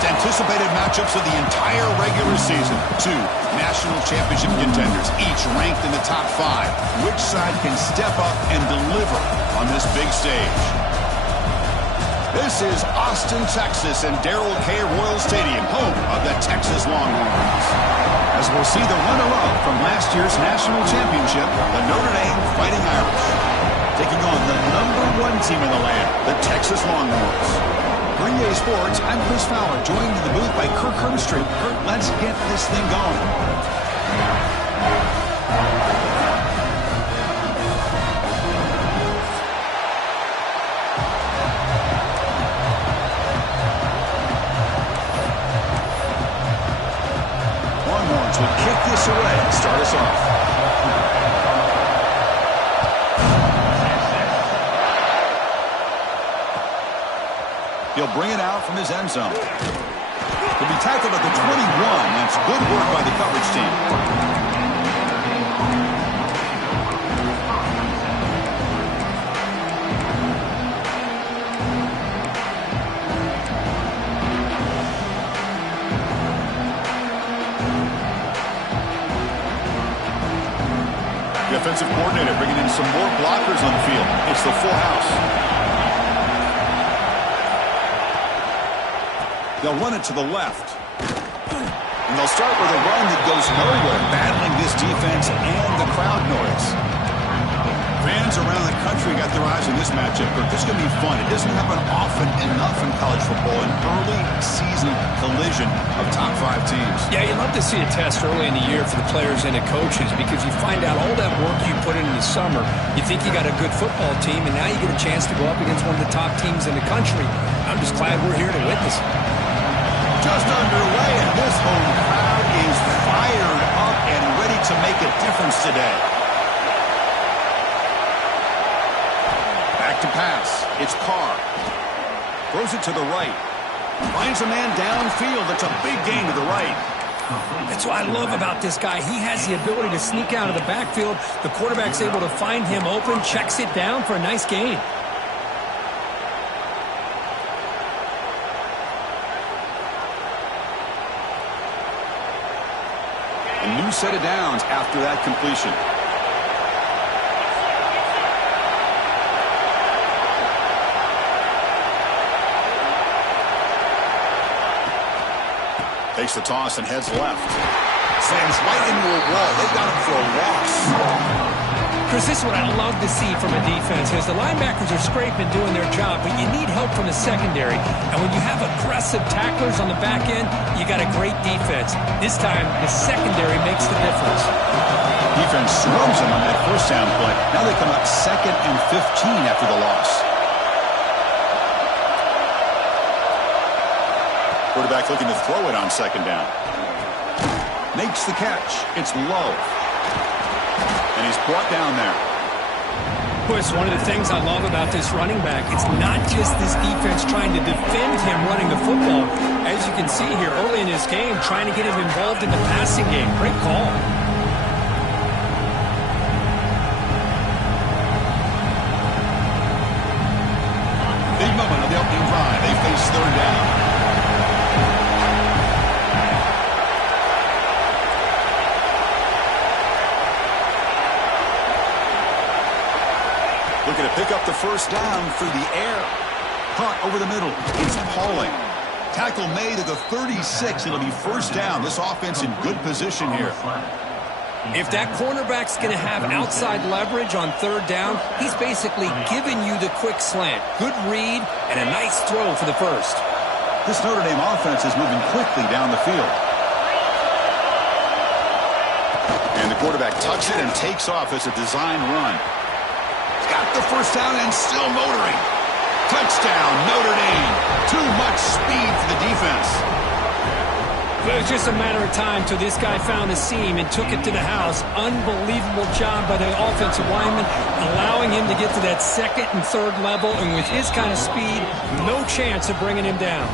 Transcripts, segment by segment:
most anticipated matchups of the entire regular season. Two national championship contenders, each ranked in the top 5. Which side can step up and deliver on this big stage? This is Austin, Texas, and Darrell K. Royal Stadium, home of the Texas Longhorns. As we'll see the runner-up from last year's national championship, the Notre Dame Fighting Irish, taking on the #1 team in the land, the Texas Longhorns. For EA Sports, I'm Chris Fowler, joined in the booth by Kirk Herbstreit. Kirk, let's get this thing going. Longhorns will kick this away and start us off. He'll bring it out from his end zone. He'll be tackled at the 21. That's good work by the coverage team. The offensive coordinator bringing in some more blockers on the field. It's the full house. They'll run it to the left. And they'll start with a run that goes nowhere, battling this defense and the crowd noise. Fans around the country got their eyes on this matchup, but this is going to be fun. It doesn't happen often enough in college football, an early season collision of top 5 teams. Yeah, you'd love to see a test early in the year for the players and the coaches, because you find out all that work you put in the summer. You think you got a good football team, and now you get a chance to go up against one of the top teams in the country. I'm just glad we're here to witness it. Just underway, and this home crowd is fired up and ready to make a difference today. Back to pass. It's Carr. Throws it to the right. Finds a man downfield. That's a big gain to the right. That's what I love about this guy. He has the ability to sneak out of the backfield. The quarterback's able to find him open, checks it down for a nice gain. A new set of downs after that completion. Takes the toss and heads left. Slams right into a wall. They've got him for a loss. Chris, this is what I love to see from a defense is the linebackers are scraping, doing their job, but you need help from the secondary. And when you have aggressive tacklers on the back end, you got a great defense. This time, the secondary makes the difference. Defense swarms them on that first down play. Now they come up 2nd and 15 after the loss. Quarterback looking to throw it on 2nd down. Makes the catch. It's low. And he's brought down there. Chris, one of the things I love about this running back, it's not just this defense trying to defend him running the football. As you can see here early in this game, trying to get him involved in the passing game. Great call. Big moment of the opening drive. They face 3rd down. Looking to pick up the first down through the air. Punt over the middle. It's Pauling. Tackle made at the 36. It'll be first down. This offense in good position here. If that cornerback's going to have outside leverage on 3rd down, he's basically giving you the quick slant. Good read and a nice throw for the first. This Notre Dame offense is moving quickly down the field. And the quarterback tucks it and takes off as a design run. Got the first down and still motoring. Touchdown, Notre Dame. Too much speed for the defense. But it was just a matter of time till this guy found a seam and took it to the house. Unbelievable job by the offensive lineman, allowing him to get to that 2nd and 3rd level. And with his kind of speed, no chance of bringing him down.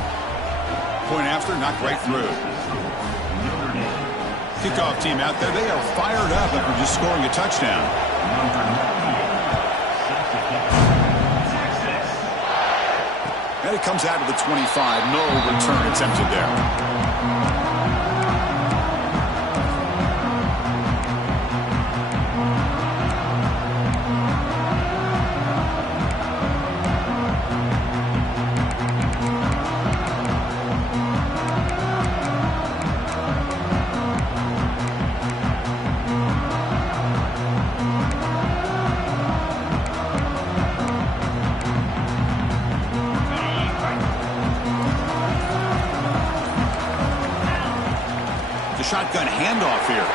Point after, knocked right through. Kickoff team out there, they are fired up after just scoring a touchdown. And it comes out of the 25. No return attempted there. Shotgun handoff here.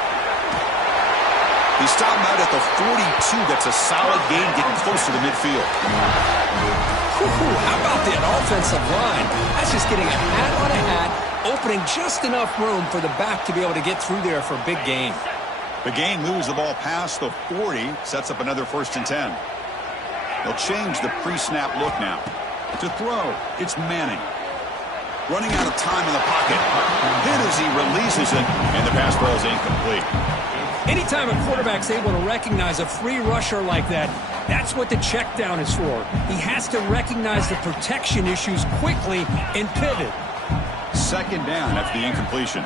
He stopped him out at the 42. That's a solid gain, getting closer to midfield. How about that offensive line? That's just getting a hat on a hat, opening just enough room for the back to be able to get through there for a big gain. The gain moves the ball past the 40, sets up another 1st and 10. They'll change the pre-snap look now. To throw, it's Manning. Running out of time in the pocket. Hit as he releases it, and the pass ball is incomplete. Anytime a quarterback's able to recognize a free rusher like that, that's what the check down is for. He has to recognize the protection issues quickly and pivot. 2nd down after the incompletion.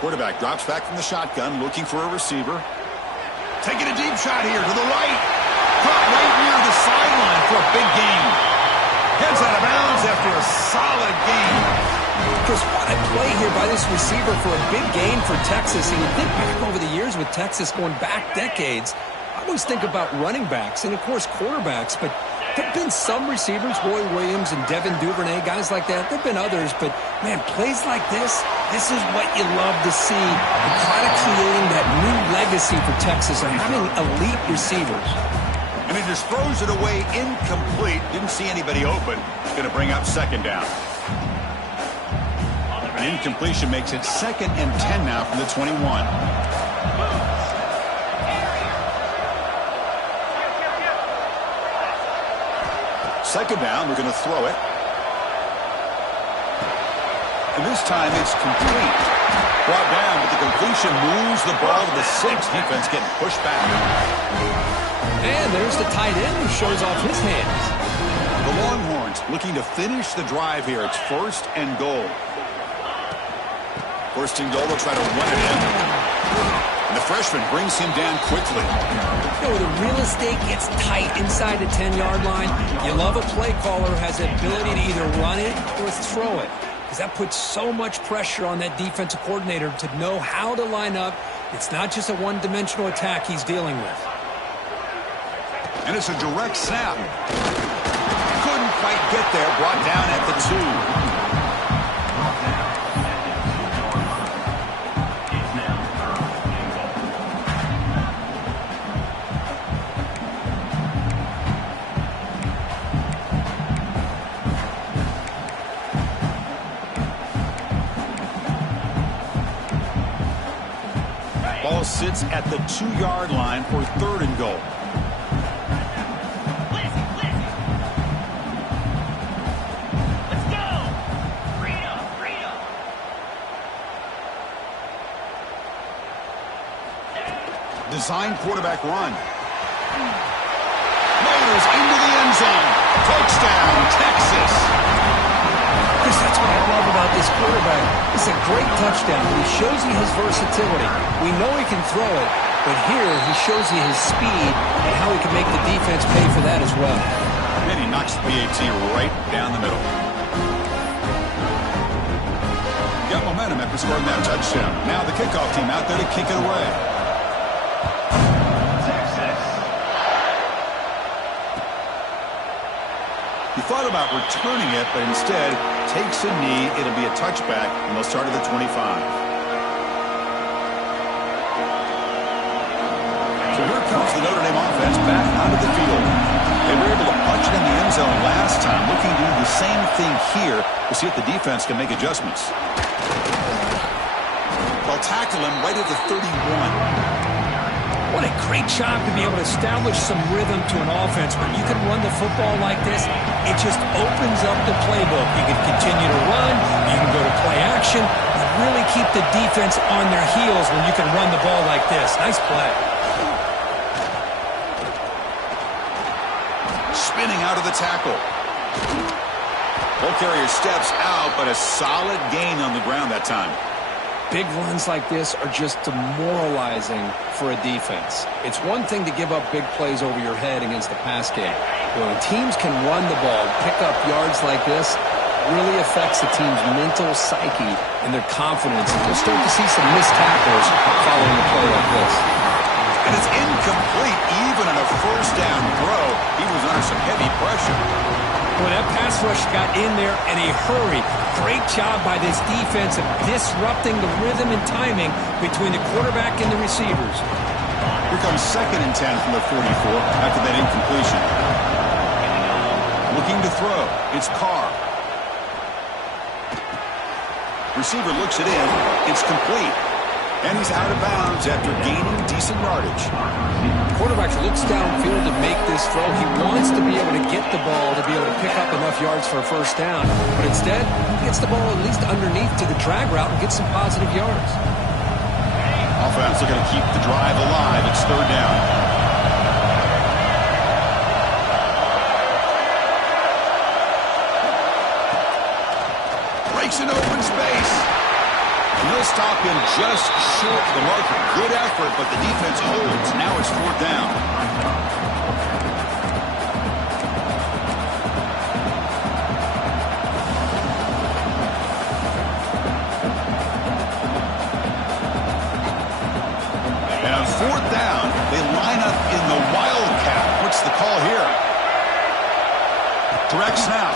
Quarterback drops back from the shotgun, looking for a receiver. Taking a deep shot here to the right. Caught right near the sideline for a big gain. Heads out of bounds after a solid gain. Chris, what a play here by this receiver for a big gain for Texas. And you think back over the years with Texas going back decades, I always think about running backs and, of course, quarterbacks. But there have been some receivers, Roy Williams and Devin Duvernay, guys like that. There have been others. But, man, plays like this is what you love to see. And kind of creating that new legacy for Texas of having elite receivers. And he just throws it away incomplete. Didn't see anybody open. Going to bring up 2nd down. An incompletion makes it 2nd and 10 now from the 21. Second down, we're going to throw it. And this time it's complete. Brought down, but the completion moves the ball to the 6. Defense getting pushed back. And there's the tight end who shows off his hands. The Longhorns looking to finish the drive here. It's 1st and goal. 1st and goal, they'll try to run it in. And the freshman brings him down quickly. You know, the real estate gets tight inside the 10-yard line. You love a play caller who has the ability to either run it or throw it. Because that puts so much pressure on that defensive coordinator to know how to line up. It's not just a one-dimensional attack he's dealing with. And it's a direct snap. Couldn't quite get there. Brought down at the 2. Ball sits at the 2-yard line for 3rd and goal. Design quarterback run. Motors into the end zone. Touchdown, Texas. Chris, that's what I love about this quarterback. It's a great touchdown. He shows you his versatility. We know he can throw it, but here he shows you his speed and how he can make the defense pay for that as well. And he knocks the PAT right down the middle. Got momentum after scoring that touchdown. Now the kickoff team out there to kick it away. He thought about returning it, but instead takes a knee. It'll be a touchback, and they'll start at the 25. So here comes the Notre Dame offense back onto the field. They were able to punch it in the end zone last time, looking to do the same thing here to see if the defense can make adjustments. They'll tackle him right at the 31. What a great job to be able to establish some rhythm to an offense. When you can run the football like this, it just opens up the playbook. You can continue to run. You can go to play action. You really keep the defense on their heels when you can run the ball like this. Nice play. Spinning out of the tackle. Ball carrier steps out, but a solid gain on the ground that time. Big runs like this are just demoralizing for a defense. It's one thing to give up big plays over your head against the pass game. But when teams can run the ball, pick up yards like this, it really affects the team's mental psyche and their confidence. And you'll start to see some missed tackles following a play like this. And it's incomplete even on a first down throw. He was under some heavy pressure. When that pass rush got in there in a hurry, great job by this defense of disrupting the rhythm and timing between the quarterback and the receivers. Here comes 2nd and 10 from the 44 after that incompletion. Looking to throw. It's Carr. Receiver looks it in. It's complete. And he's out of bounds after gaining decent yardage. Quarterback looks downfield to make this throw. He wants to be able to get the ball to be able to pick up enough yards for a first down. But instead, he gets the ball at least underneath to the drag route and gets some positive yards. Offense looking to keep the drive alive. It's 3rd down. Breaks an open space. He'll stop him just short of the marker. Good effort, but the defense holds. Now it's 4th down. And on 4th down, they line up in the wildcat. What's the call here? Direct snap.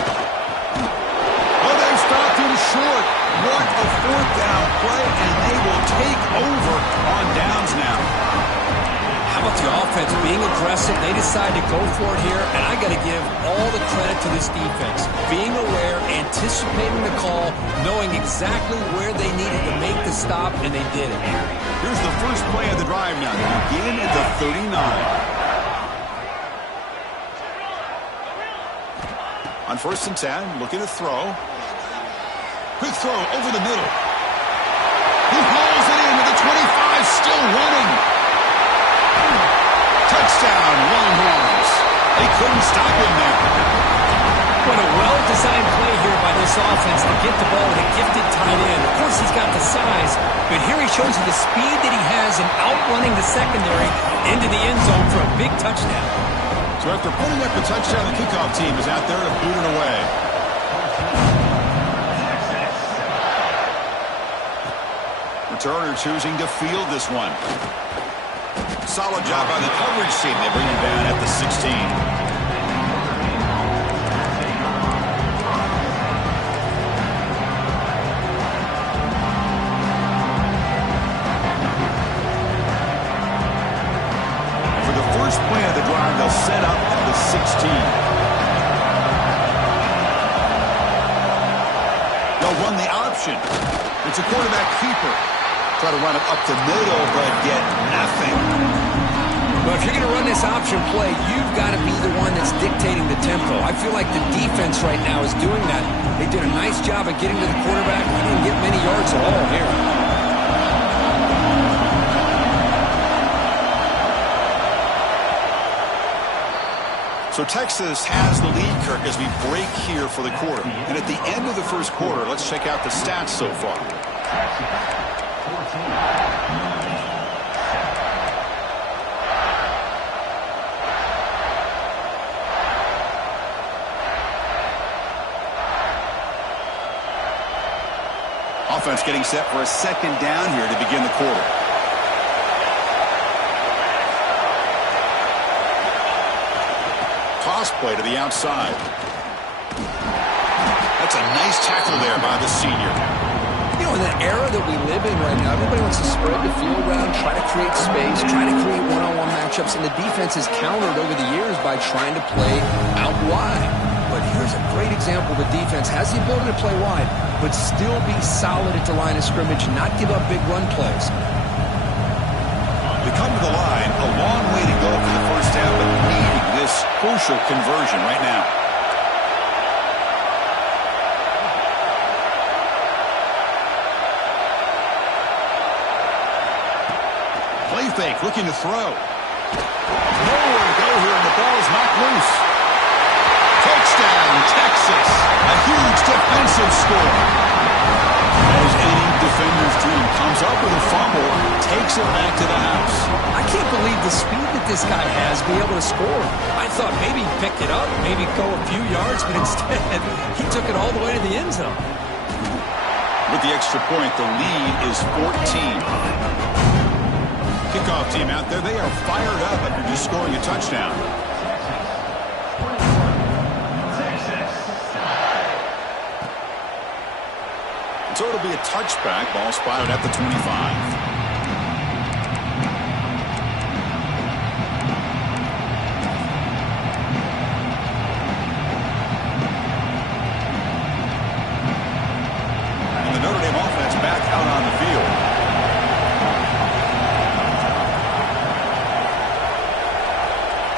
Oh, they stopped him short. What a 4th down play, and they will take over on downs now. How about the offense being aggressive? They decide to go for it here, and I got to give all the credit to this defense. Being aware, anticipating the call, knowing exactly where they needed to make the stop, and they did it. Here's the first play of the drive now. They begin at the 39. On 1st and 10, looking to throw. Quick throw over the middle. He hauls it in with the 25, still running. Touchdown, Longhorns. They couldn't stop him there. What a well-designed play here by this offense to get the ball to a gifted tight end. Of course, he's got the size, but here he shows you the speed that he has in outrunning the secondary into the end zone for a big touchdown. So after putting up a touchdown, the kickoff team is out there to boot it away. Returner choosing to field this one. Solid job by the coverage team. They bring him down at the 16. Play of the drive, they'll set up at the 16. They'll run the option. It's a quarterback keeper. Try to run it up the middle, but get nothing. Well, if you're going to run this option play, you've got to be the one that's dictating the tempo. I feel like the defense right now is doing that. They did a nice job of getting to the quarterback. He didn't get many yards at all here. So Texas has the lead, Kirk, as we break here for the quarter. And at the end of the first quarter, let's check out the stats so far. Offense getting set for a 2nd down here to begin the quarter. Toss play to the outside. That's a nice tackle there by the senior. You know, in the era that we live in right now, everybody wants to spread the field around, try to create space, try to create one-on-one matchups, and the defense has countered over the years by trying to play out wide. But here's a great example of a defense has the ability to play wide, but still be solid at the line of scrimmage, not give up big run plays. They come to the line, a long way to go for the first down, but needing this crucial conversion right now. fake, looking to throw. Nowhere to go here, and the ball is knocked loose. Touchdown, Texas. A huge defensive score. As any defender's dream, comes up with a fumble, takes it back to the house. I can't believe the speed that this guy has to be able to score. I thought maybe he'd pick it up, maybe go a few yards, but instead he took it all the way to the end zone. With the extra point, the lead is 14. Kickoff team out there, they are fired up after just scoring a touchdown. So it'll be a touchback. Ball spotted at the 25. Notre Dame offense back out on the field.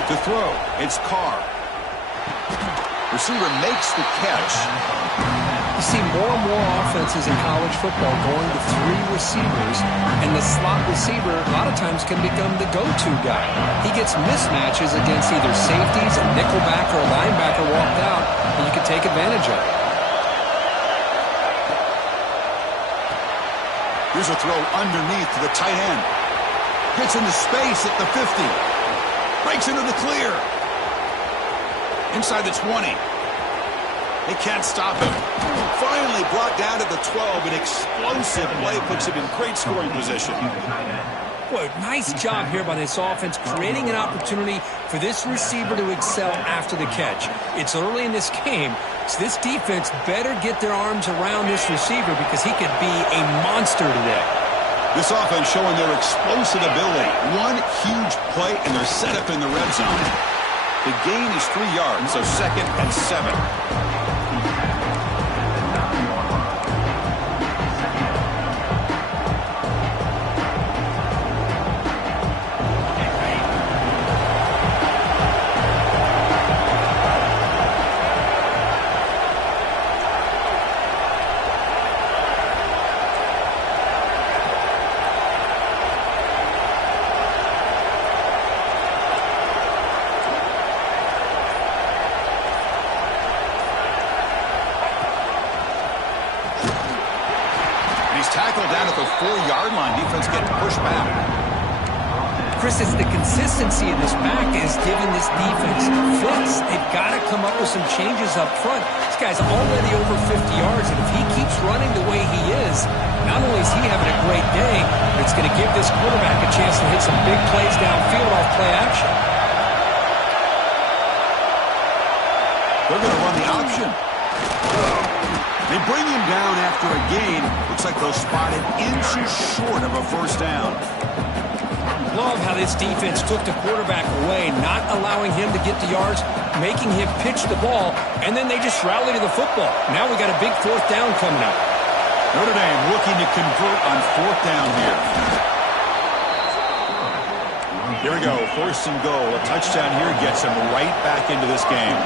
To throw, it's Carr. Receiver makes the catch. You see more and more offenses in college football going to 3 receivers, and the slot receiver a lot of times can become the go-to guy. He gets mismatches against either safeties, a nickelback, or a linebacker walked out, and you can take advantage of it. Here's a throw underneath to the tight end. Gets into space at the 50. Breaks into the clear. Inside the 20. They can't stop him. Finally brought down to the 12. An explosive play puts him in great scoring position. Boy, nice job here by this offense, creating an opportunity for this receiver to excel after the catch. It's early in this game, so this defense better get their arms around this receiver because he could be a monster today. This offense showing their explosive ability. One huge play, and they're set up in the red zone. The gain is 3 yards, so 2nd and 7. Tackled down at the 4-yard line. Defense getting pushed back. Chris, it's the consistency of this back is giving this defense fits. They've got to come up with some changes up front. This guy's already over 50 yards, and if he keeps running the way he is, not only is he having a great day, but it's going to give this quarterback a chance to hit some big plays downfield off play action. They're going to run the option. They bring him down after a gain. Looks like they'll spot it inches short of a first down. Love how this defense took the quarterback away, not allowing him to get the yards, making him pitch the ball, and then they just rally to the football. Now we got a big 4th down coming up. Notre Dame looking to convert on 4th down here. Here we go, 1st and goal. A touchdown here gets him right back into this game.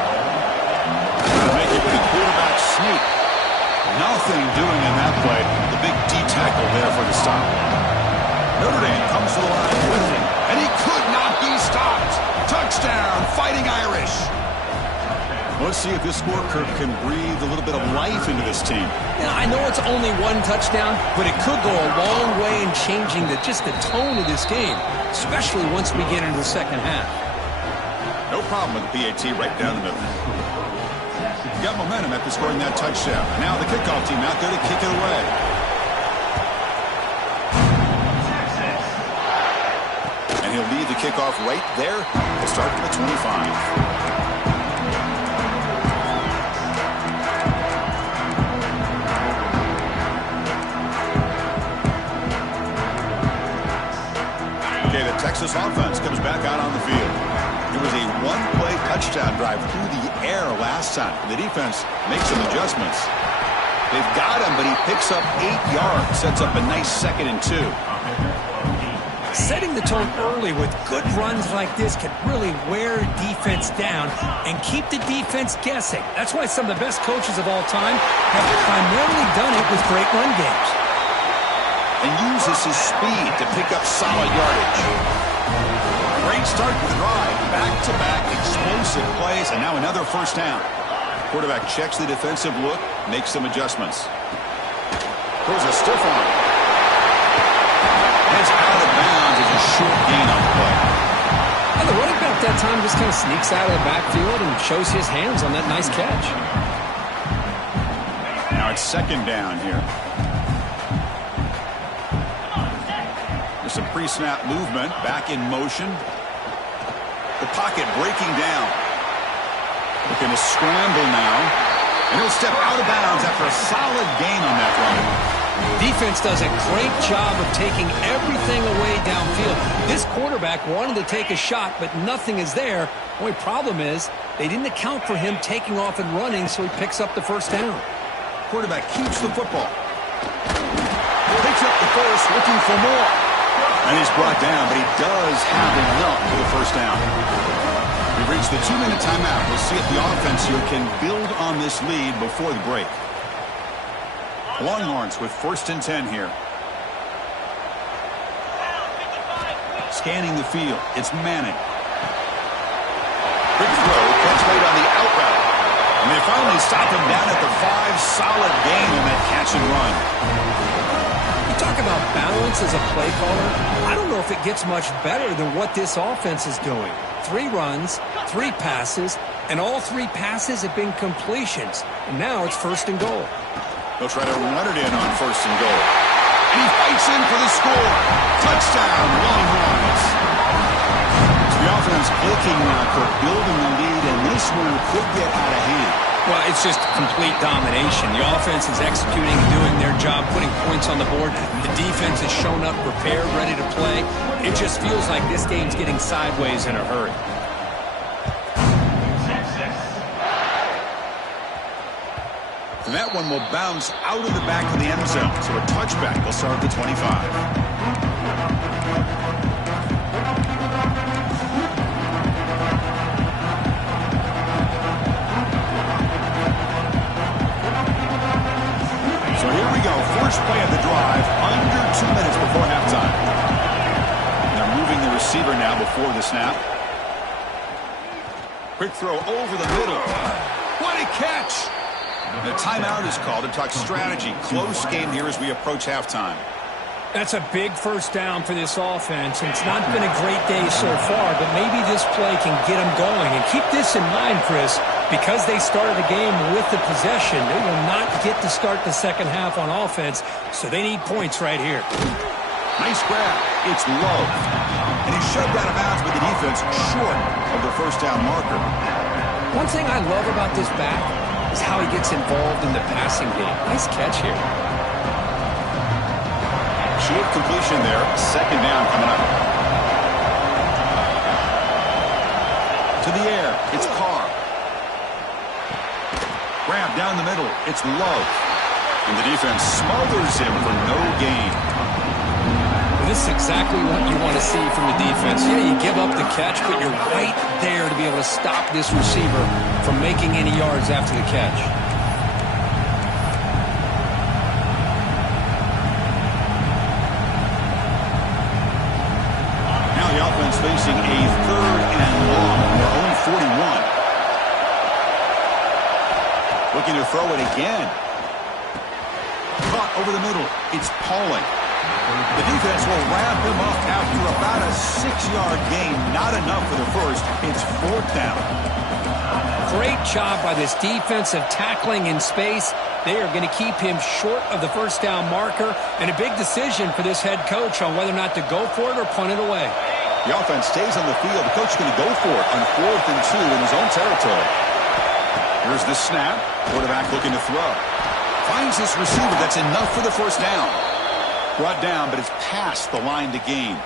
Make it with a quarterback sneak. Nothing doing in that play. The big D tackle there for the stop. Notre Dame comes to the line with him, and he could not be stopped. Touchdown, Fighting Irish. Let's see if this scorecard can breathe a little bit of life into this team. Yeah, I know it's only 1 touchdown, but it could go a long way in changing just the tone of this game, especially once we get into the second half. No problem with the PAT right down the middle. Got momentum after scoring that touchdown. Now the kickoff team out there to kick it away. And he'll lead the kickoff right there. He'll start from the 25. Okay, the Texas offense comes back out on the field. It was a 1-play touchdown drive through the air last time. The defense makes some adjustments. They've got him, but he picks up 8 yards, sets up a nice 2nd and 2. Setting the tone early with good runs like this can really wear defense down and keep the defense guessing. That's why some of the best coaches of all time have primarily done it with great run games. and uses his speed to pick up solid yardage. Great start to the drive. Back-to-back explosive plays, and now another first down. Quarterback checks the defensive look, makes some adjustments. Throws a stiff arm. And it's out of bounds as a short gain on the play. And the running back that time just kind of sneaks out of the backfield and shows his hands on that nice catch. Now it's second down here. There's some pre-snap movement, back in motion. The pocket breaking down. Looking to scramble now. And he'll step out of bounds after a solid gain on that run. Defense does a great job of taking everything away downfield. This quarterback wanted to take a shot, but nothing is there. Only problem is they didn't account for him taking off and running, so he picks up the first down. Quarterback keeps the football. Picks up the first, looking for more. And he's brought down, but he does have enough for the first down. We've reached the 2-minute timeout. We'll see if the offense here can build on this lead before the break. Longhorns with 1st and 10 here. Scanning the field. It's Manning. Quick throw. Catch made on the out route. And they finally stop him down at the 5. Solid gain on that catch and run. You talk about balance as a play caller. I don't know if it gets much better than what this offense is doing. 3 runs, 3 passes, and all 3 passes have been completions. And now it's 1st and goal. They'll try to run it in on 1st and goal. And he fights in for the score. Touchdown, Longhorns. So the offense clicking now for building the lead, and this one could get out of hand. Well, it's just complete domination. The offense is executing and doing their job, putting points on the board. The defense has shown up prepared, ready to play. It just feels like this game's getting sideways in a hurry. And that one will bounce out of the back of the end zone. So a touchback will start at the 25. So here we go. First play of the drive. Under 2 minutes before halftime. And they're moving the receiver now before the snap. Quick throw over the middle. What a catch! The timeout is called to talk strategy. Close game here as we approach halftime. That's a big first down for this offense. It's not been a great day so far, but maybe this play can get them going. And keep this in mind, Chris, because they started the game with the possession, they will not get to start the second half on offense, so they need points right here. Nice grab. It's low. And he's shoved out of bounds with the defense short of the first down marker. One thing I love about this back is how he gets involved in the passing game. Nice catch here. Short completion there. Second down coming up. To the air. It's Carr. Grab down the middle. It's Love. And the defense smothers him for no gain. This is exactly what you want to see from the defense. Yeah, you give up the catch, but you're right there to be able to stop this receiver from making any yards after the catch. Now the offense facing a 3rd and long on their own 41. Looking to throw it again. Caught over the middle. It's Pauling. The defense will wrap him up after about a 6-yard gain. Not enough for the first. It's 4th down. Great job by this defense of tackling in space. They are going to keep him short of the first down marker, and a big decision for this head coach on whether or not to go for it or punt it away. The offense stays on the field. The coach is going to go for it on 4th and 2 in his own territory. Here's the snap. Quarterback looking to throw. Finds this receiver. That's enough for the first down. Brought down, but it's past the line to gain.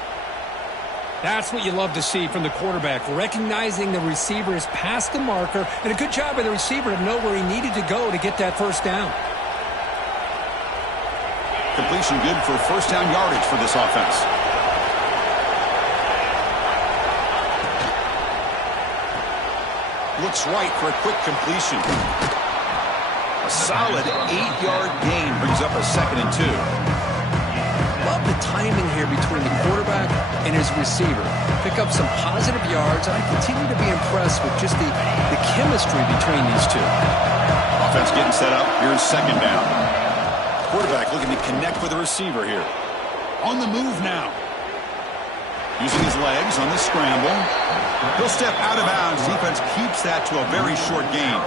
That's what you love to see from the quarterback, recognizing the receiver is past the marker, and a good job by the receiver to know where he needed to go to get that first down. Completion good for first down yardage for this offense. Looks right for a quick completion. A solid 8-yard gain brings up a 2nd and 2. love the timing here between the quarterback and his receiver. Pick up some positive yards, and I continue to be impressed with just the chemistry between these two. Offense getting set up. Here's second down. Quarterback looking to connect with the receiver here. On the move now. Using his legs on the scramble. He'll step out of bounds. Defense keeps that to a very short gain.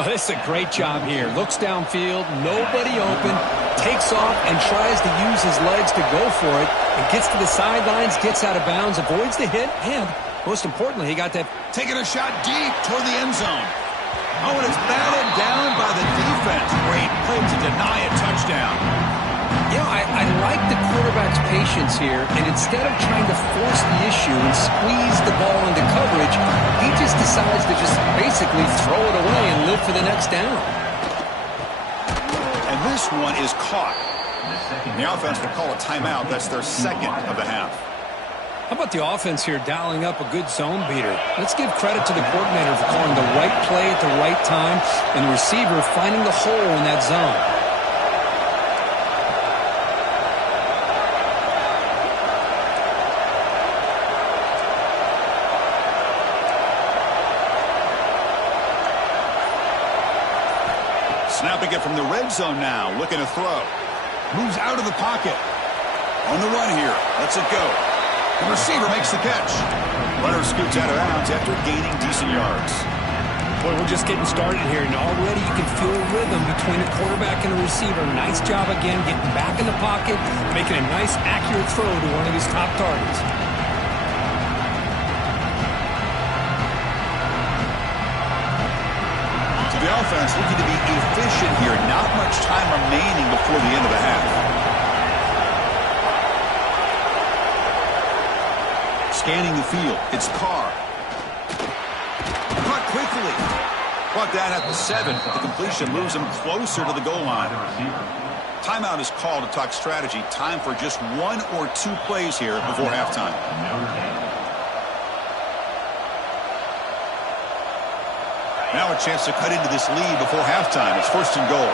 Oh, this is a great job here. Looks downfield, nobody open, takes off and tries to use his legs to go for it. And gets to the sidelines, gets out of bounds, avoids the hit, and most importantly, he got that. Taking a shot deep toward the end zone. Oh, and it's batted down by the defense. Great play to deny a touchdown. You know, I like the quarterback's patience here, and instead of trying to force the issue and squeeze the ball into coverage, he just decides to just basically throw it away and live for the next down. And this one is caught. The offense will call a timeout. That's their second of the half. How about the offense here dialing up a good zone beater? Let's give credit to the coordinator for calling the right play at the right time and the receiver finding the hole in that zone. Snapping it from the red zone now, looking to throw. Moves out of the pocket. On the run here. Lets it go. The receiver makes the catch. Runner scoots out of bounds after gaining decent yards. Boy, we're just getting started here, and already you can feel a rhythm between the quarterback and the receiver. Nice job again getting back in the pocket, making a nice, accurate throw to one of his top targets. So the offense looking to be efficient here. Not much time remaining before the end of the half. Scanning the field. It's Carr. Caught quickly. Brought down at the 7. The completion moves him closer to the goal line. Timeout is called to talk strategy. Time for just 1 or 2 plays here before halftime. Now a chance to cut into this lead before halftime. It's 1st and goal.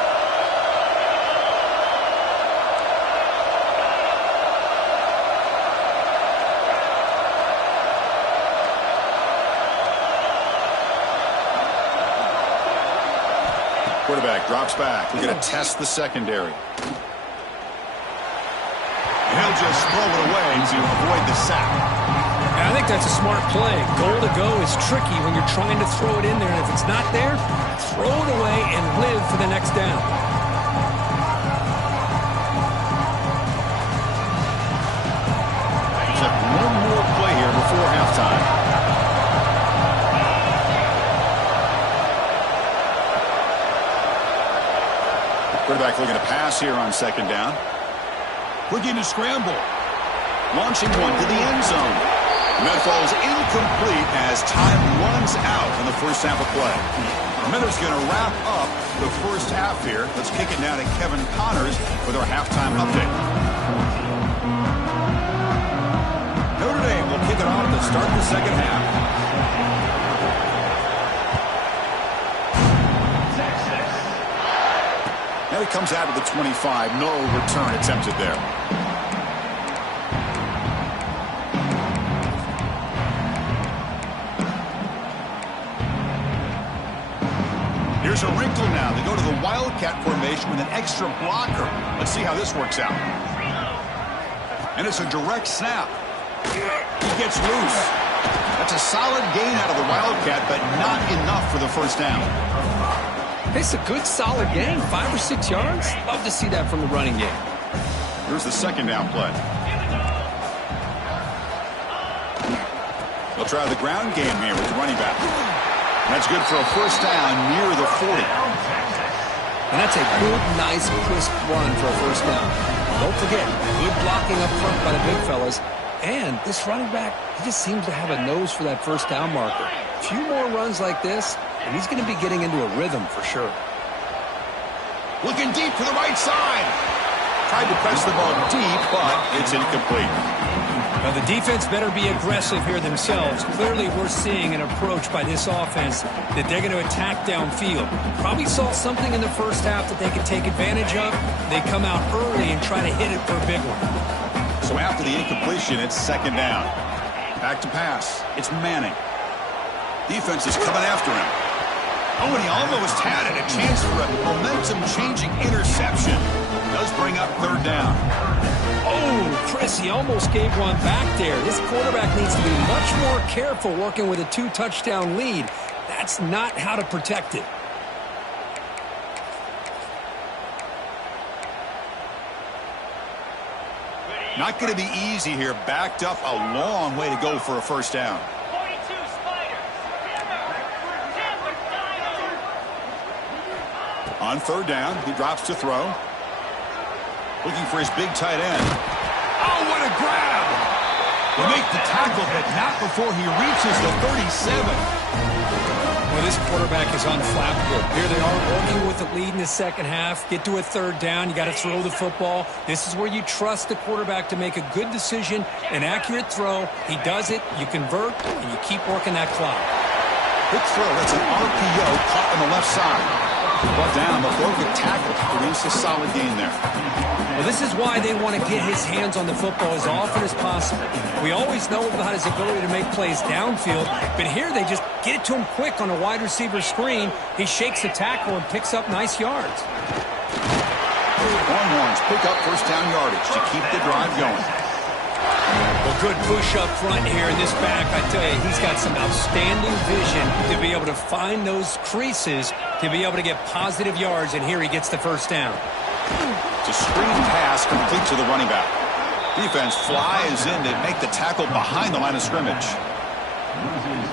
Quarterback drops back. We're going to test the secondary. He'll just throw it away to avoid the sack. I think that's a smart play. Goal to go is tricky when you're trying to throw it in there, and if it's not there, throw it away and live for the next down. Just one more play here before halftime. Quarterback looking to pass here on 2nd down. Looking to scramble. Launching one to the end zone. And that falls incomplete as time runs out in the first half of play. Miller's going to wrap up the first half here. Let's kick it now to Kevin Connors with our halftime update. Notre Dame will kick it off to start the second half. Now he comes out of the 25. No return attempted there. Here's a wrinkle now. They go to the Wildcat formation with an extra blocker. Let's see how this works out. And it's a direct snap. He gets loose. That's a solid gain out of the Wildcat, but not enough for the first down. It's a good, solid gain. 5 or 6 yards. Love to see that from the running game. Here's the second down play. They'll try the ground game here with the running back. That's good for a first down near the 40. And that's a good, nice, crisp run for a first down. Don't forget, good blocking up front by the big fellas. And this running back, he just seems to have a nose for that first down marker. A few more runs like this, and he's going to be getting into a rhythm for sure. Looking deep to the right side. Tried to press the ball deep, but it's incomplete. Now the defense better be aggressive here themselves. Clearly we're seeing an approach by this offense that they're going to attack downfield. Probably saw something in the first half that they could take advantage of. They come out early and try to hit it for a big one. So after the incompletion, it's second down. Back to pass. It's Manning. Defense is coming after him. Oh, and he almost had it. A chance for a momentum-changing interception. Does bring up third down. Oh, Chris, he almost gave one back there. This quarterback needs to be much more careful working with a 2-touchdown lead. That's not how to protect it. Not going to be easy here. Backed up a long way to go for a first down. On third down, he drops to throw. Looking for his big tight end. Oh, what a grab! They make the tackle, but not before he reaches the 37. Well, this quarterback is unflappable. Here they are working with the lead in the second half. Get to a third down. You got to throw the football. This is where you trust the quarterback to make a good decision, an accurate throw. He does it, you convert, and you keep working that clock. Good throw. That's an RPO caught on the left side. Brought down before the tackle to produce a solid gain there. Well, this is why they want to get his hands on the football as often as possible. We always know about his ability to make plays downfield, but here they just get it to him quick on a wide receiver screen. He shakes the tackle and picks up nice yards. Longhorns pick up first down yardage to keep the drive going. Well, good push up front here in this back. I tell you, he's got some outstanding vision to be able to find those creases, to be able to get positive yards, and here he gets the first down. It's a screen pass complete to the running back. Defense flies in to make the tackle behind the line of scrimmage.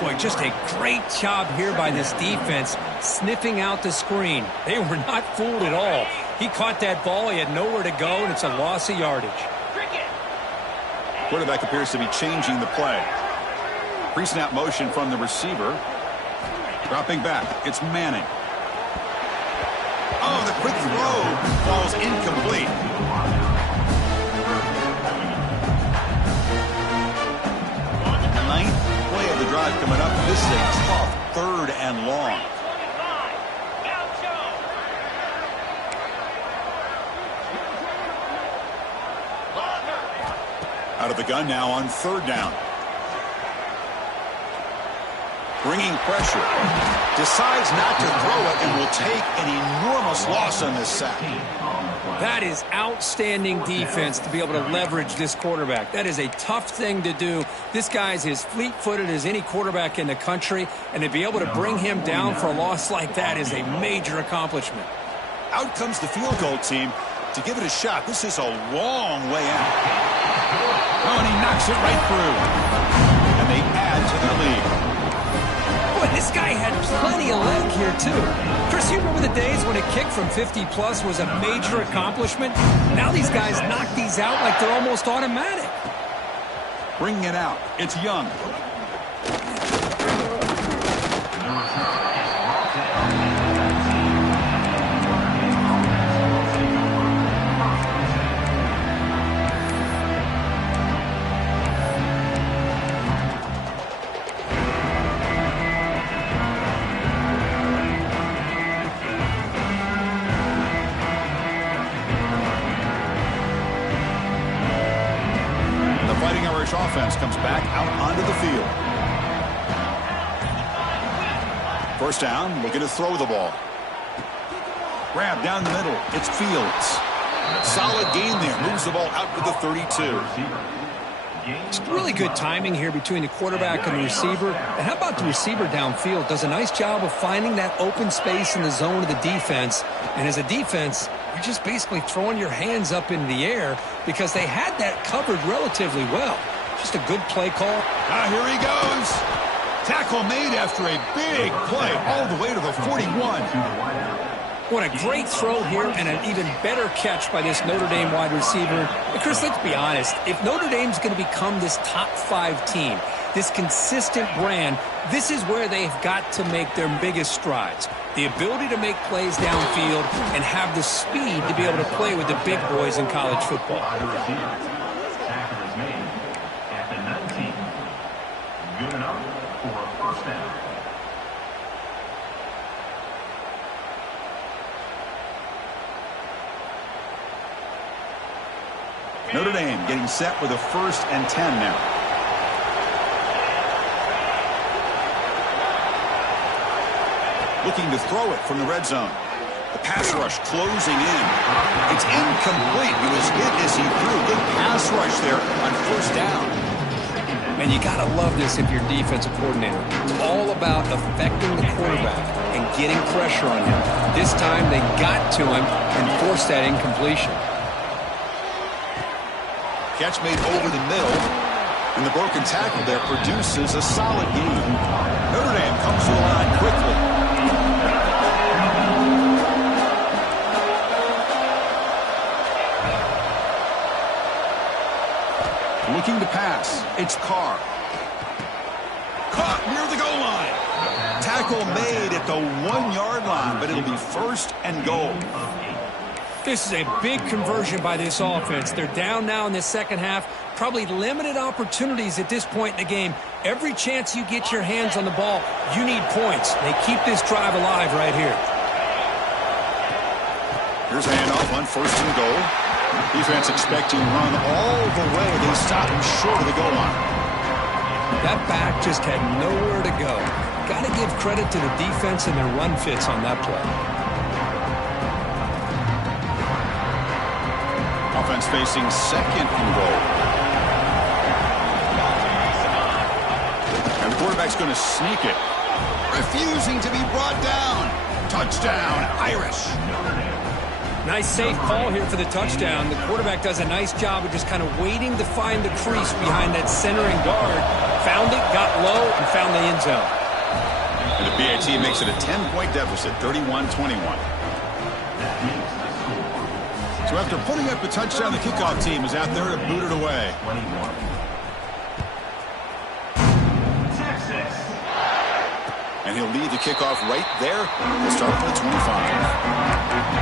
Boy, just a great job here by this defense, sniffing out the screen. They were not fooled at all. He caught that ball, he had nowhere to go, and it's a loss of yardage. Quarterback appears to be changing the play. Pre-snap motion from the receiver. Dropping back, it's Manning. Oh, the quick throw falls incomplete. Ninth play of the drive coming up. This is a tough third and long. Out of the gun now on third down. Bringing pressure. Decides not to throw it and will take an enormous loss on this sack. That is outstanding defense to be able to leverage this quarterback. That is a tough thing to do. This guy's as fleet-footed as any quarterback in the country, and to be able to bring him down for a loss like that is a major accomplishment. Out comes the field goal team to give it a shot. This is a long way out. Oh, and he knocks it right through. And they add to their lead. Boy, this guy had plenty of leg here, too. Chris, you remember the days when a kick from 50-plus was a major accomplishment? Now these guys knock these out like they're almost automatic. Bringing it out. It's Young. Offense comes back out onto the field. First down, looking to throw the ball. Grab down the middle. It's Fields. Solid gain there. Moves the ball out to the 32. It's really good timing here between the quarterback and the receiver. And how about the receiver downfield? Does a nice job of finding that open space in the zone of the defense. And as a defense, you're just basically throwing your hands up in the air because they had that covered relatively well. Just a good play call. Here he goes. Tackle made after a big play all the way to the 41. What a great throw here and an even better catch by this Notre Dame wide receiver. And Chris, let's be honest. If Notre Dame's going to become this top 5 team, this consistent brand, this is where they've got to make their biggest strides. The ability to make plays downfield and have the speed to be able to play with the big boys in college football. Good enough for a first down. Notre Dame getting set with a 1st and 10 now. Looking to throw it from the red zone. The pass rush closing in. It's incomplete. He was hit as he threw. Good pass rush there on 1st down. And you got to love this if you're defensive coordinator. It's all about affecting the quarterback and getting pressure on him. This time they got to him and forced that incompletion. Catch made over the middle. And the broken tackle there produces a solid gain. Notre Dame comes to the line quickly. Looking to pass. It's Carr. Caught near the goal line. Tackle made at the 1-yard line, but it'll be 1st and goal. This is a big conversion by this offense. They're down now in the second half. Probably limited opportunities at this point in the game. Every chance you get your hands on the ball, you need points. They keep this drive alive right here. Here's a handoff on 1st and goal. Defense expecting run all the way. They stop him short of the goal line. That back just had nowhere to go. Got to give credit to the defense and their run fits on that play. Offense facing 2nd and goal. And the quarterback's going to sneak it. Refusing to be brought down. Touchdown, Irish. Nice safe call here for the touchdown. The quarterback does a nice job of just kind of waiting to find the crease behind that centering guard. Found it, got low, and found the end zone. And the BAT makes it a 10-point deficit, 31-21. So after putting up a touchdown, the kickoff team is out there to boot it away. And he'll lead the kickoff right there. We'll start from the 25.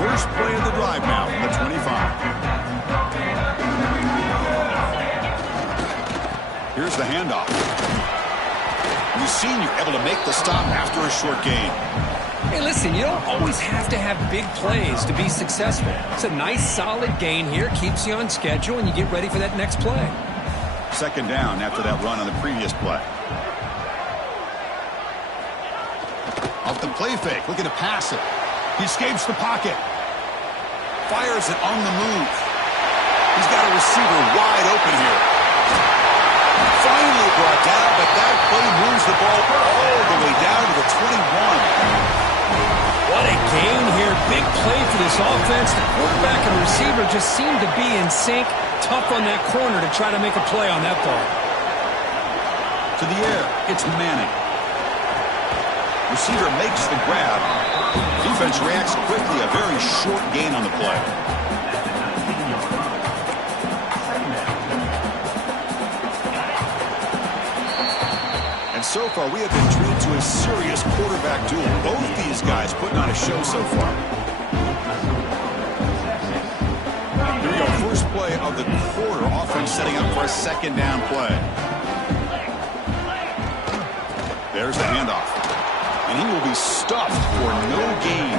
First play of the drive now from the 25. Here's the handoff. And the senior able to make the stop after a short gain. Hey, listen, you don't always have to have big plays to be successful. It's a nice, solid gain here. Keeps you on schedule, and you get ready for that next play. 2nd down after that run on the previous play. Off the play fake, looking to pass it. He escapes the pocket. Fires it on the move. He's got a receiver wide open here. Finally brought down, but that play moves the ball all the way down to the 21. What a gain here. Big play for this offense. The quarterback and receiver just seem to be in sync. Tough on that corner to try to make a play on that ball. To the air, it's Manning. Receiver makes the grab. Defense reacts quickly. A very short gain on the play. And so far, we have been treated to a serious quarterback duel. Both these guys putting on a show so far. Here we go. First play of the quarter. Offense setting up for a 2nd down play. There's the handoff. And he will be stuffed for no gain.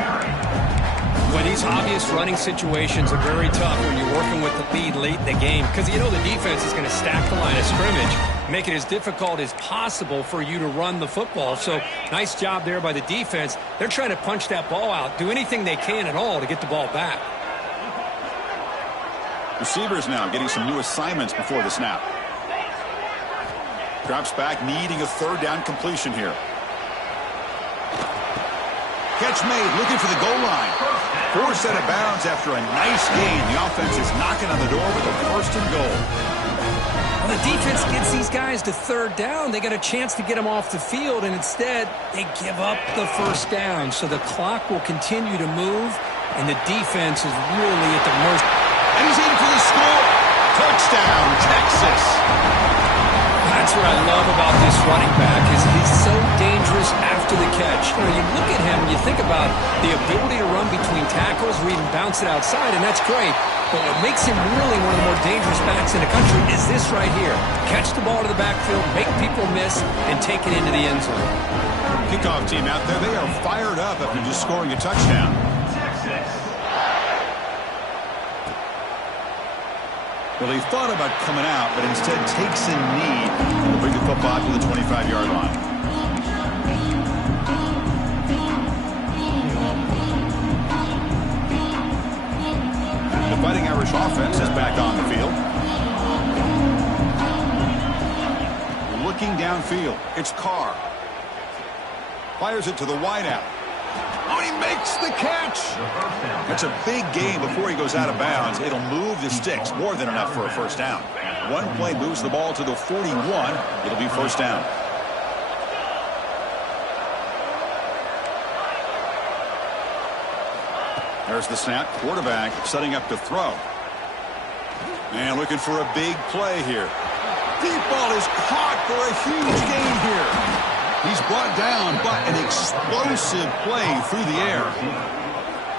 Well, these obvious running situations are very tough when you're working with the lead late in the game because you know the defense is going to stack the line of scrimmage, make it as difficult as possible for you to run the football. So nice job there by the defense. They're trying to punch that ball out, do anything they can at all to get the ball back. Receivers now getting some new assignments before the snap. Drops back, needing a 3rd down completion here. Catch made, looking for the goal line. Forced out of bounds after a nice gain. The offense is knocking on the door with a 1st and goal. Well, the defense gets these guys to 3rd down. They got a chance to get them off the field, and instead they give up the 1st down. So the clock will continue to move, and the defense is really at the mercy. And he's in for the score. Touchdown, Texas. That's what I love about this running back is he's so dangerous after after the catch. You know, you look at him, you think about the ability to run between tackles or even bounce it outside, and that's great. But what makes him really one of the more dangerous backs in the country is this right here. Catch the ball to the backfield, make people miss, and take it into the end zone. Kickoff team out there, they are fired up after just scoring a touchdown. Well, he thought about coming out, but instead takes a knee and will bring the football to the 25-yard line. The Fighting Irish offense is back on the field. Looking downfield, it's Carr. Fires it to the wideout. Oh, he makes the catch. That's a big gain before he goes out of bounds. It'll move the sticks, more than enough for a first down. One play moves the ball to the 41. It'll be first down. There's the snap. Quarterback setting up to throw. And looking for a big play here. Deep ball is caught for a huge gain here. He's brought down, but an explosive play through the air.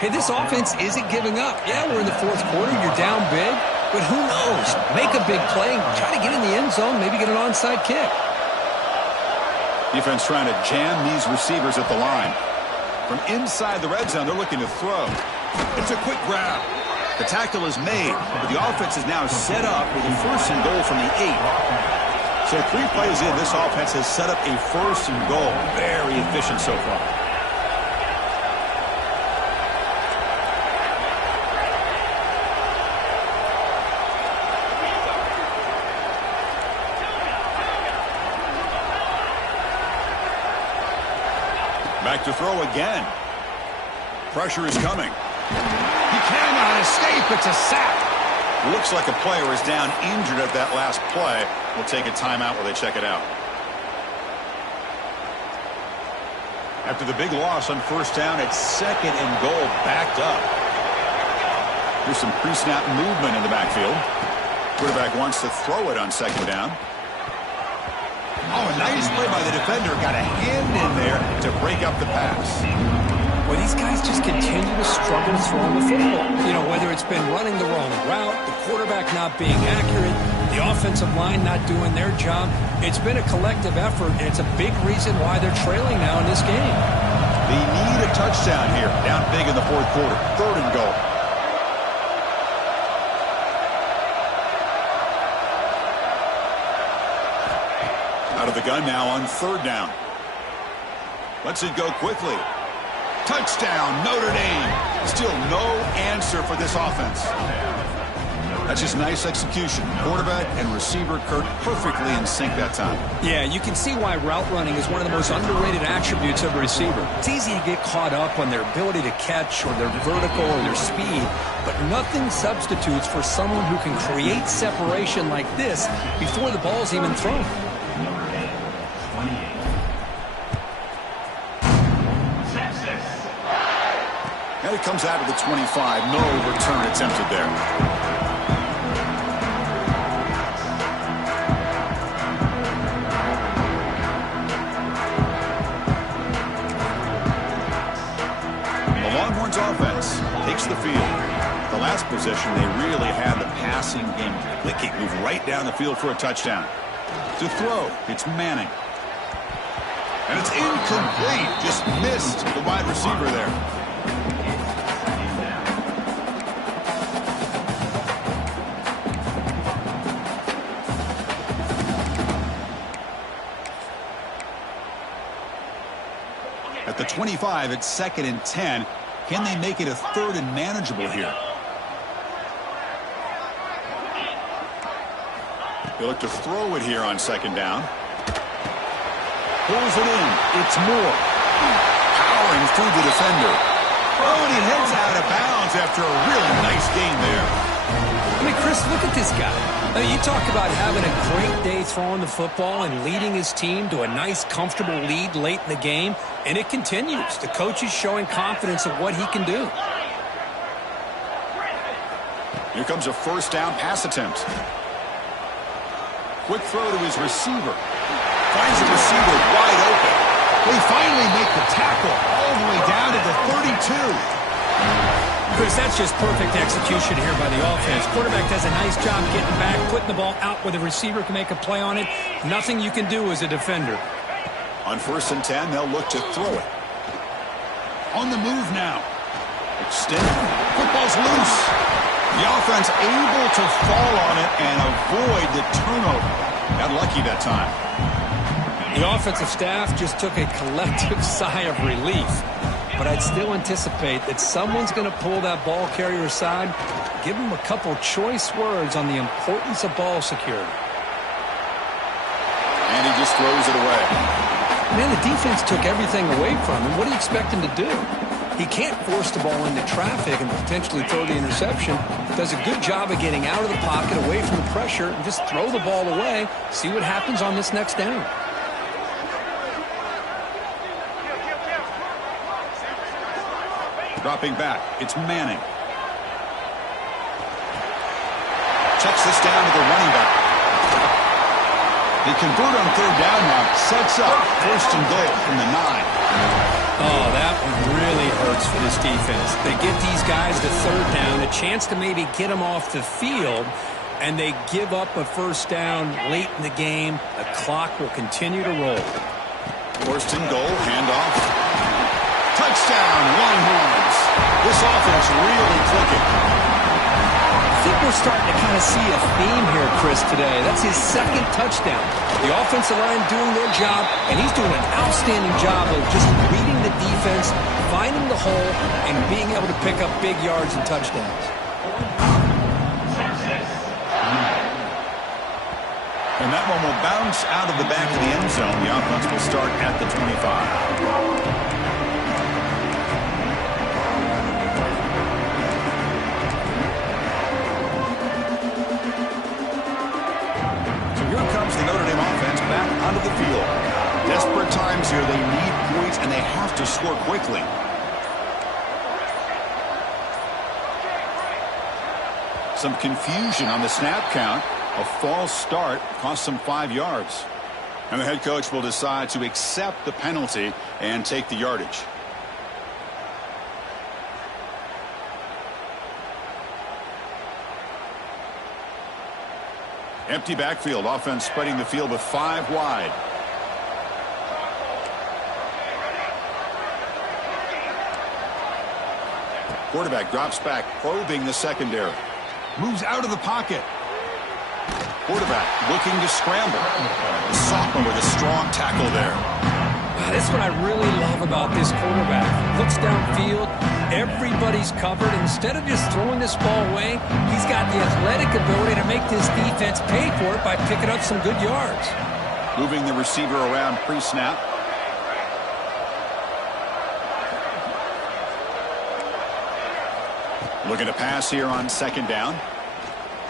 Hey, this offense isn't giving up. Yeah, we're in the fourth quarter. You're down big. But who knows? Make a big play. Try to get in the end zone. Maybe get an onside kick. Defense trying to jam these receivers at the line. From inside the red zone, they're looking to throw. It's a quick grab. The tackle is made, but the offense is now set up with a first and goal from the 8. So 3 plays in, this offense has set up a first and goal. Very efficient so far. Back to throw again. Pressure is coming. He cannot escape. It's a sack. Looks like a player is down injured at that last play. We'll take a timeout while they check it out. After the big loss on first down, it's second and goal, backed up. There's some pre-snap movement in the backfield. Quarterback wants to throw it on second down. Oh, a nice play by the defender. Got a hand in there to break up the pass. Well, these guys just continue to struggle throwing the football. You know, whether it's been running the wrong route, the quarterback not being accurate, the offensive line not doing their job. It's been a collective effort, and it's a big reason why they're trailing now in this game. They need a touchdown here. Down big in the fourth quarter. Third and goal. Out of the gun now on third down. Lets it go quickly. Touchdown, Notre Dame. Still no answer for this offense. That's just nice execution. Quarterback and receiver Kirk perfectly in sync that time. Yeah, you can see why route running is one of the most underrated attributes of a receiver. It's easy to get caught up on their ability to catch or their vertical or their speed, but nothing substitutes for someone who can create separation like this before the ball's even thrown. And it comes out of the 25. No return attempted there. The Longhorns offense takes the field. The last possession, they really had the passing game clicking. Move right down the field for a touchdown. To throw, it's Manning. And it's incomplete. Just missed the wide receiver there. At the 25, it's second and 10. Can they make it a third and manageable here? They look to throw it here on second down. Pulls it in. It's Moore. Powering through the defender. Oh, and he heads out of bounds after a really nice game there. I mean, Chris, look at this guy. I mean, you talk about having a great day throwing the football and leading his team to a nice, comfortable lead late in the game, and it continues. The coach is showing confidence of what he can do. Here comes a first down pass attempt. Quick throw to his receiver. Finds the receiver wide open. They finally make the tackle all the way down to the 32. Chris, that's just perfect execution here by the offense. Quarterback does a nice job getting back, putting the ball out where the receiver can make a play on it. Nothing you can do as a defender. On 1st and 10, they'll look to throw it. On the move now. Extended. Football's loose. The offense able to fall on it and avoid the turnover. Got lucky that time. The offensive staff just took a collective sigh of relief. But I'd still anticipate that someone's going to pull that ball carrier aside, give him a couple choice words on the importance of ball security. And he just throws it away. Man, the defense took everything away from him. What do you expect him to do? He can't force the ball into traffic and potentially throw the interception. Does a good job of getting out of the pocket, away from the pressure, and just throw the ball away. See what happens on this next down. Dropping back, it's Manning. Checks this down to the running back. They convert on 3rd down now. Sets up 1st and goal from the 9. Oh, that one really hurts for this defense. They get these guys to 3rd down, a chance to maybe get them off the field, and they give up a 1st down late in the game. The clock will continue to roll. 1st and goal, handoff. Touchdown, Longhorns. This offense really clicking. I think we're starting to kind of see a theme here, Chris, today. That's his 2nd touchdown. The offensive line doing their job, and he's doing an outstanding job of just reading the defense, finding the hole, and being able to pick up big yards and touchdowns. And that one will bounce out of the back of the end zone. The offense will start at the 25. The Notre Dame offense back onto the field. Desperate times here. They need points, and they have to score quickly. Some confusion on the snap count. A false start cost them 5 yards. And the head coach will decide to accept the penalty and take the yardage. Empty backfield. Offense spreading the field with 5 wide. Quarterback drops back, probing the secondary. Moves out of the pocket. Quarterback looking to scramble. The sophomore with a strong tackle there. That's what I really love about this quarterback. Looks downfield. Everybody's covered. Instead of just throwing this ball away, he's got the athletic ability to make this defense pay for it by picking up some good yards. Moving the receiver around pre-snap. Looking to pass here on 2nd down.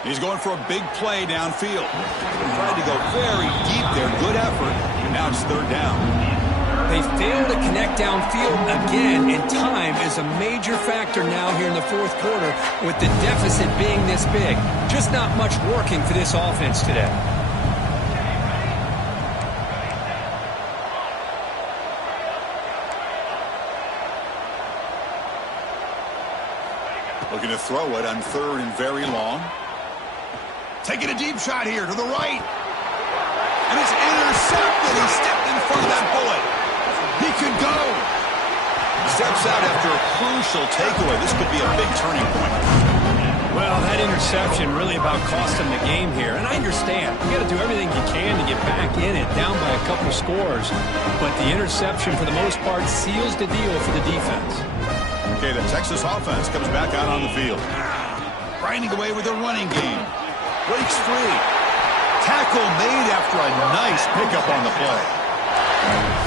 He's going for a big play downfield. Tried to go very deep there. Good effort. Now it's 3rd down. They fail to connect downfield again, and time is a major factor now here in the 4th quarter with the deficit being this big. Just not much working for this offense today. Looking to throw it on 3rd and very long. Taking a deep shot here to the right. And it's intercepted. He stepped in front of that bullet. He could go. Steps out after a crucial takeaway. This could be a big turning point. Well, that interception really about cost him the game here. And I understand. You got to do everything you can to get back in it, down by a couple scores. But the interception, for the most part, seals the deal for the defense. Okay, the Texas offense comes back out on the field. Grinding away with a running game. Breaks free. Tackle made after a nice pickup on the play.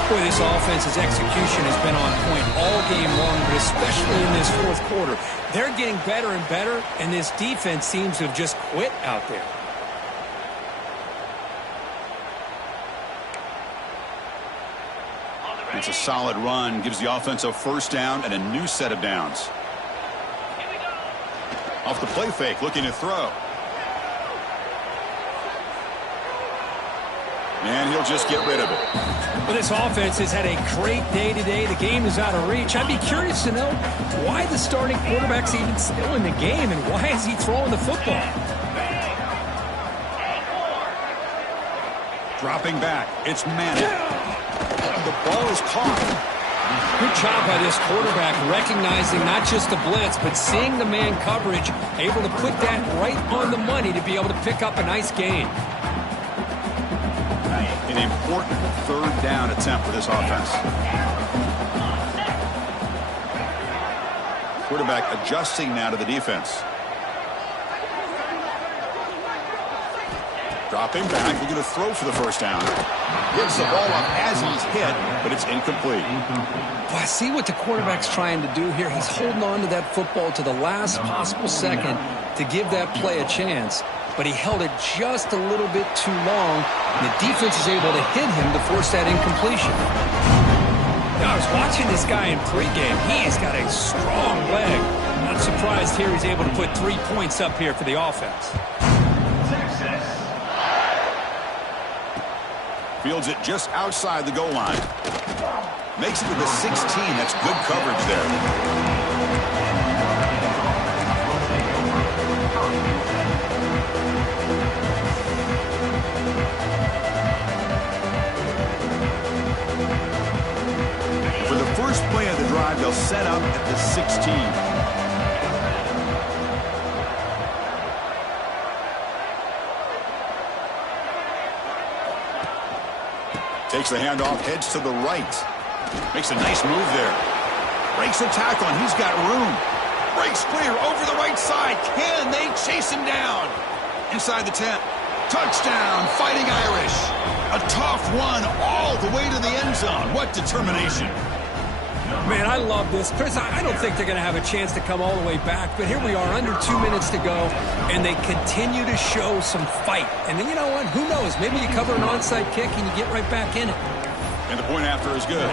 Boy, this offense's execution has been on point all game long, but especially in this 4th quarter. They're getting better and better, and this defense seems to have just quit out there. It's a solid run. Gives the offense a 1st down and a new set of downs. Off the play fake, looking to throw. And he'll just get rid of it. Well, this offense has had a great day today. The game is out of reach. I'd be curious to know why the starting quarterback's even still in the game and why is he throwing the football? Dropping back, it's Manning. The ball is caught. Good job by this quarterback recognizing not just the blitz, but seeing the man coverage, able to put that right on the money to be able to pick up a nice gain. An important third down attempt for this offense. Quarterback adjusting now to the defense. Dropping back, we're going to throw for the first down. Gets the ball up as he's hit, but it's incomplete. Well, I see what the quarterback's trying to do here. He's holding on to that football to the last possible second to give that play a chance, but he held it just a little bit too long, and the defense is able to hit him to force that incompletion. Now, I was watching this guy in pregame. He's got a strong leg. Not surprised here he's able to put 3 points up here for the offense. Fields it just outside the goal line. Makes it to the 16. That's good coverage there. For the first play of the drive, they'll set up at the 16. Takes the handoff, heads to the right. Makes a nice move there. Breaks a tackle, and he's got room. Breaks clear over the right side. Can they chase him down? Inside the 10. Touchdown, Fighting Irish. A tough one all the way to the end zone. What determination. Man, I love this. Chris, I don't think they're going to have a chance to come all the way back, but here we are, under 2 minutes to go, and they continue to show some fight. And then, you know what? Who knows? Maybe you cover an onside kick and you get right back in it. And the point after is good.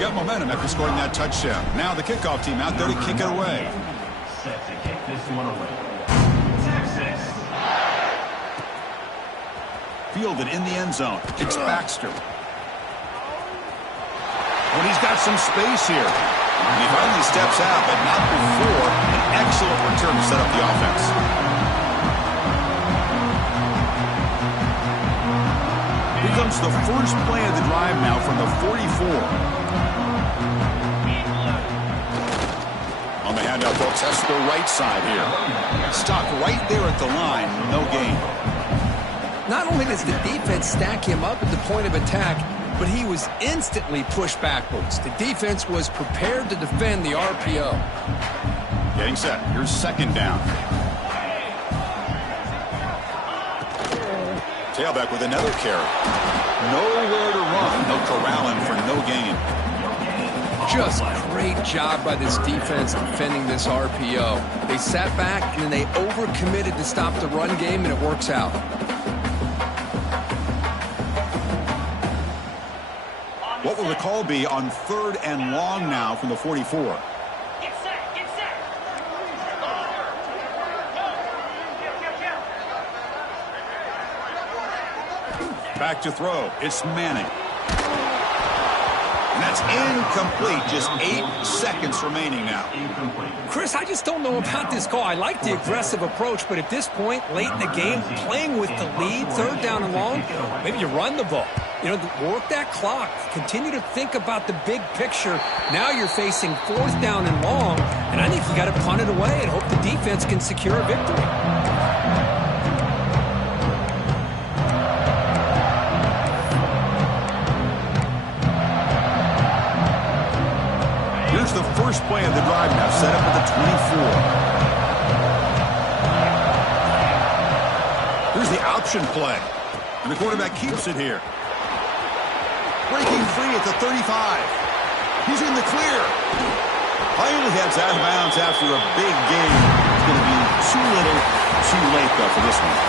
Got momentum after scoring that touchdown. Now the kickoff team out there to kick it away. Set to kick this one away. Texas. Fielded in the end zone. It's Baxter. When he's got some space here. And he finally steps out, but not before an excellent return to set up the offense. Here comes the first play of the drive now from the 44. On the handout, they'll test the right side here. Stopped right there at the line. No gain. Not only does the defense stack him up at the point of attack, but he was instantly pushed backwards. The defense was prepared to defend the RPO. Getting set. Here's second down. Tailback with another carry. Nowhere to run. No corralling for no gain. Just great job by this defense defending this RPO. They sat back and then they overcommitted to stop the run game, and it works out. What will the call be on 3rd and long now from the 44? Get set, get set. Back to throw. It's Manning. And that's incomplete. Just 8 seconds remaining now. Chris, I just don't know about this call. I like the aggressive approach, but at this point, late in the game, playing with the lead, 3rd down and long, maybe you run the ball. You know, work that clock. Continue to think about the big picture. Now you're facing 4th down and long, and I think you got to punt it away and hope the defense can secure a victory. Here's the first play of the drive now, set up at the 24. Here's the option play, and the quarterback keeps it here. Breaking free at the 35. He's in the clear. Finally heads out of bounds after a big game. It's going to be too little, too late, though, for this one.